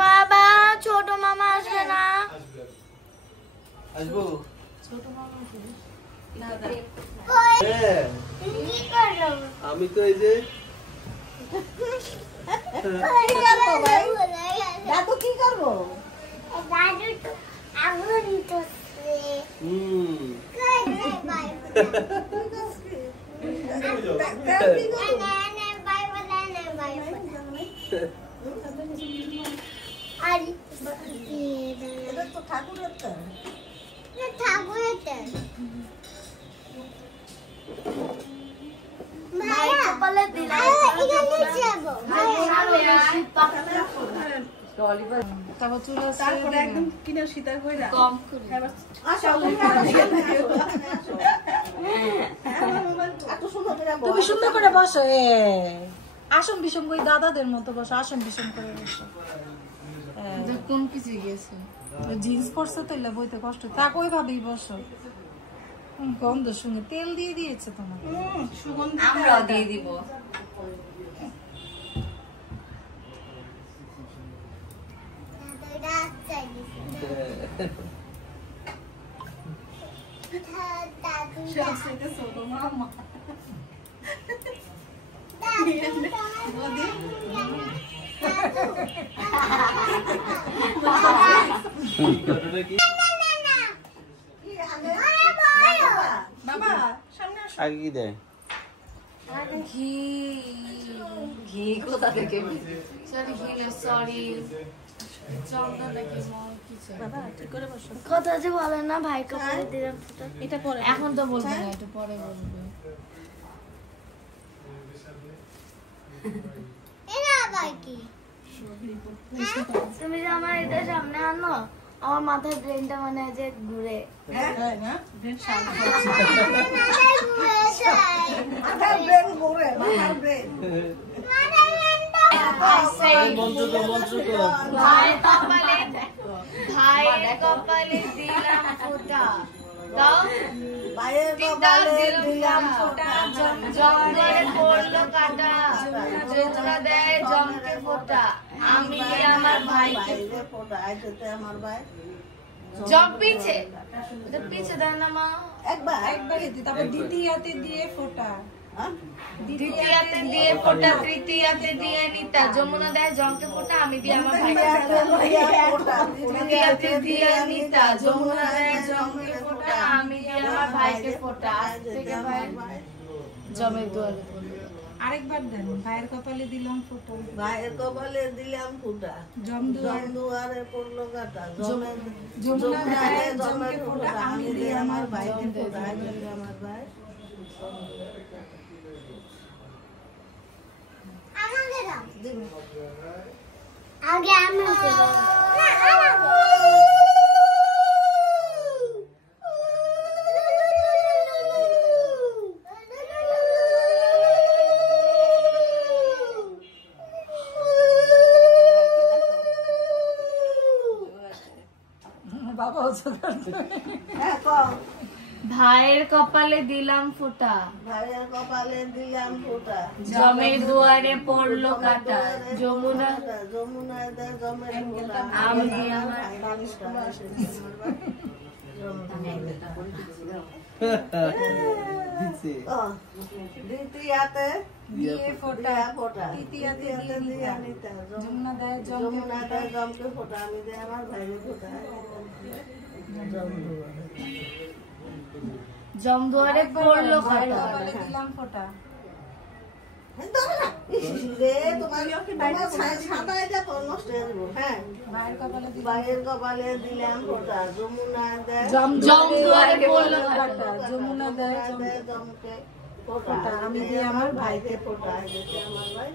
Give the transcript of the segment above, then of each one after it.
বাবা ছোট মামা আসবে না আসবো ছোট মামা আমি তো এই যে দাদু কি করবো দাদু তো আগুন তো তারপরে একদম কিনে শীতের হয়ে যায় তুমি সুন্দর করে বসো আসন বিষম করে দাদাদের মতো বসো আসন বিষম করে বসো কোন কিছু গেছে জিন্স পরছো তো বইতে কষ্ট থাক ওইভাবেই বসো গন্ধ শুনে তেল দিয়ে দিয়েছে তোমার আমরাও দিয়ে দিব আগে কি দেয় ঘি ঘি কোথা থেকে সরি ঘি না সরি চন্দন নাকি কিছু কথা যে বলে না ভাই কপালে দিলাম এটা পরে এখন তো বলবো না এটা পরে বলবো এরা আবার কি তুমি যে আমার এটা সামনে আনো আমার মাথার ব্রেনটা মানে যে ঘুরে ভাইয়ের কপালে দিলাম ফোঁটা দাও দিলাম ফোঁটা জঙ্গলে পড়লো কাটা যমুনা দেয় জমকে ফোঁটা আমি আমার ভাইকে আমার ভাই জম পিছে পিছে দেয় না মা একবারই তারপর দ্বিতীয়াতে দিয়ে ফোঁটা দ্বিতীয়াতে দিয়ে ফোঁটা তৃতীয়াতে দিয়ে নিতা যমুনা দেয় জমকে ফোঁটা আমি দিয়ে আমার ভাইকে তৃতীয়াতে দিয়ে নিতা যমুনা দেয় জমকে ফোঁটা আমি দিয়ে আমার ভাইকে ফোঁটা আজ থেকে ভাই জমের দুয়ারে আরেকবার দেন ভাইয়ের কপালে দিলাম ফোঁটা ভাইয়ের কপালে দিলাম ফুটা জম দুয়ারে পড়লো কাটা যমুনা দেয় জমের ফোটা আমি দিয়ে আমার ভাইকে ফোটা আমার ভাই আগে আমি বাবা ভাইয়ের কপালে দিলাম ফোঁটা ভাইয়ের কপালে দিলাম ফুটা জমের দুয়ারে পড়লো কাটা যমুনা যমুনায় দেয় জমের ফোটা আমি দিয়ে আমার দ্বিতীয়াতে দিয়ে ফোঁটা ফোটা তৃতীয়াতে দিয়ে নিতা যমুনা দেয় যমুনা দেয় জমকে ফোটা আমি দিয়ে আমার ভাইকে ফোটা জম দুয়ারে পড়লো কাটা দিলাম ফোঁটা সাদা এটা নষ্ট হয়ে যাবো। হ্যাঁ, ভাইয়ের কপালে দিলাম ফোঁটা, যমুনা দেয় জমদুয়ারে পড়লো কাটা, যমুনা দেয় জমকে ফোঁটা, আমি দিয়ে আমার ভাইকে ফোঁটা। আমার ভাই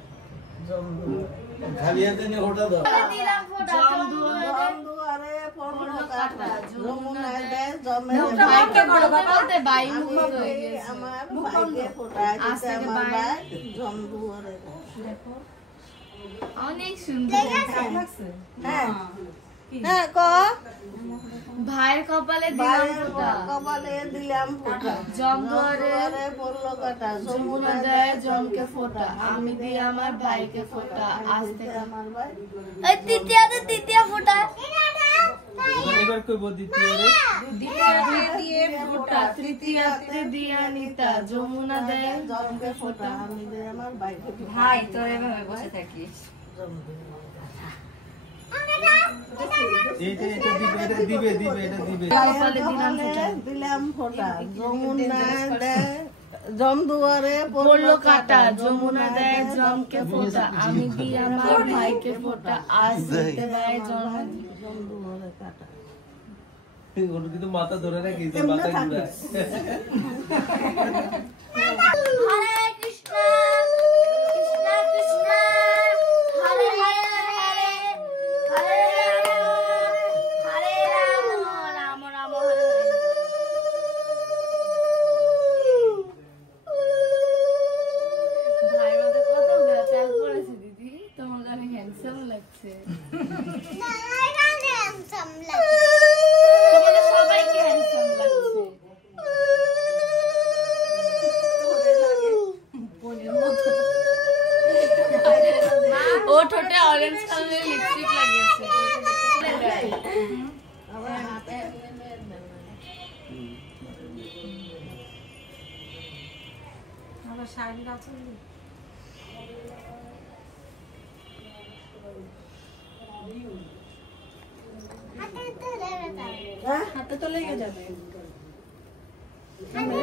খালি হাতে নিয়ে ওটা দাও। দিলাম ফোঁটা জমদুয়ারে পড়লো কাটা, যমুনা দেয় ভাইকে বলতে ভাই মুখ হয়ে গেছে। আমার ভাইকে ফোঁটা দিতে আমার ভাই জমদুয়ারে। দেখো অনেক সুন্দর হ্যাঁ হ্যাঁ ক ভাইয়ের কপালে দিলাম ফোঁটা, কপালে দিলাম ফোঁটা, জমদুয়ারে পড়লো কাটা, যমুনা দেয় জমকে ফোঁটা, আমি দিই আমার ভাইকে ফোঁটা। আজ থেকে আমার ভাই এই তৃতীয় ফোঁটা, এবার কইব দ্বিতীয় রে। দ্বিতীয় ফোঁটা, তৃতীয়াতে দিয়া নিতা, যমুনা দেয় জমকে ফোঁটা, আমি দিয়ে আমার ভাইকে ফোঁটা। ভাই তোর এভাবে বসে থাকিস। এটা দিবে এটা দিবে। কপালে দিলাম ফোঁটা, দিলাম ফোঁটা, যমুনা দেয় জমদুয়ারে পড়লো কাটা, যমুনা দেয় জমকে ফোঁটা, আমি দিই আমার ভাইকে ফোঁটা। আজ থেকে দেয় জমদুয়ারে কাটা। ওর কিন্তু মাথা ধরে রাখিছে, মাথা ঘুরায়। হরে কৃষ্ণ কৃষ্ণ কৃষ্ণ হরে হরে হরে হরে রাম রাম রাম হরে হরে। ভাই মধ্যে কত প্যাক করেছে দিদি, তোমার গানে হ্যান্ডসাম লাগছে। তোমাদের সবাইকে হ্যান্ডসাম লাগছে। ও ঠোঁটে অরেঞ্জ কালারের লিপস্টিক লাগিয়েছে। আবার শাড়ির আছে হাতে তো লেগে যাবে।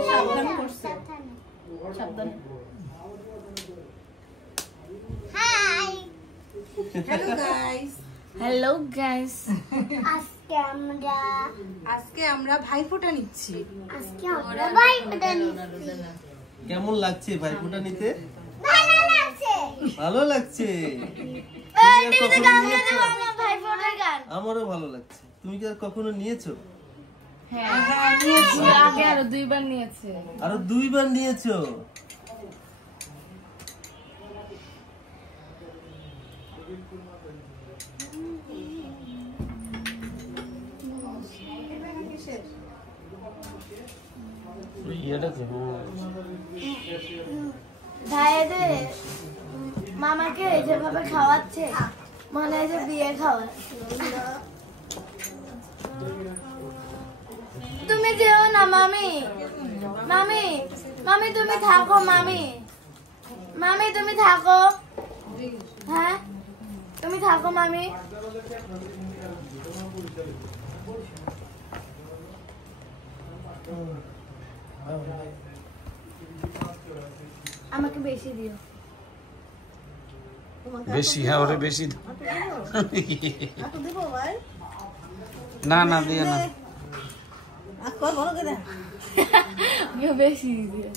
সাবধান করছে, সাবধান। হ্যালো গাইস, হ্যালো গাইস, আজকে আমরা ভাইফোঁটা নিচ্ছি। কেমন লাগছে ভাইফোঁটা নিতে? ভালো লাগছে। আমারও ভালো লাগছে। তুমি কি আর কখনো নিয়েছো? হ্যাঁ নিয়েছি, আগে আরো 2 বার নিয়েছে। আরো 2 বার নিয়েছো? ভাইদের মামাকে যেভাবে খাওয়াচ্ছে মনে হয় যে বিয়ে খাওয়া। তুমি যেও না মামি, মামি মামি তুমি থাকো, মামি মামি তুমি থাকো, হ্যাঁ তুমি থাকো মামি। আমাকে বেশি দিও। বেশি, হ্যাঁ ওরে বেশি দিব ভাই? না না দিয়ে না, বেশি দিও।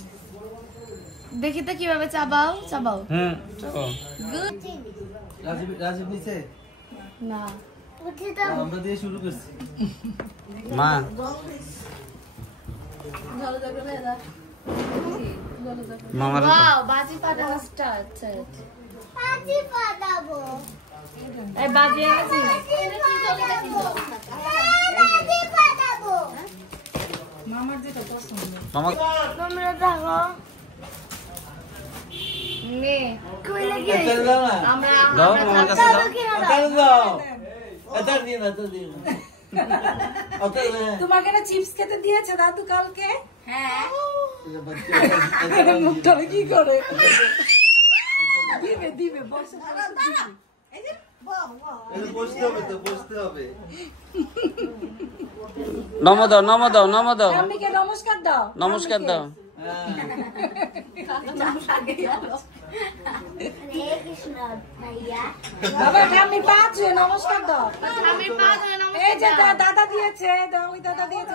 দেখি তো কিভাবে চাবাও, চাবাও। রাজীব নিচে না আমরা দিয়ে শুরু করছি। মা মামার ওয়াও, বাজি ফাটানো স্টার্ট। বাজি ফাটাবো, এই বাজি এনেছি। মামার যেটা পছন্দ। মামা তোমরা থাকো। নে কইলে কি এটা দাও না। আমরা দাও মামার কাছে দাও। এটা দাও। এটা দিয়ে না, এটা দিয়ে না। ওটা না। তোমাকে না চিপস খেতে দিয়েছে দাদু কালকে? হ্যাঁ মুখটারে কি করে দিবে দিবে বসে বসতে হবে তো, বসতে হবে। নমো দাও, নমো দাও, নমো দাও, আম্মিকে নমস্কার দাও। নমস্কার দাও। বাবা ঠাম্মি পা ছুঁয়ে নমস্কার দাও। আমি পা ধরে নমস্কার এই যে দাদা দিয়েছে, ওই দাদা দিয়েছে।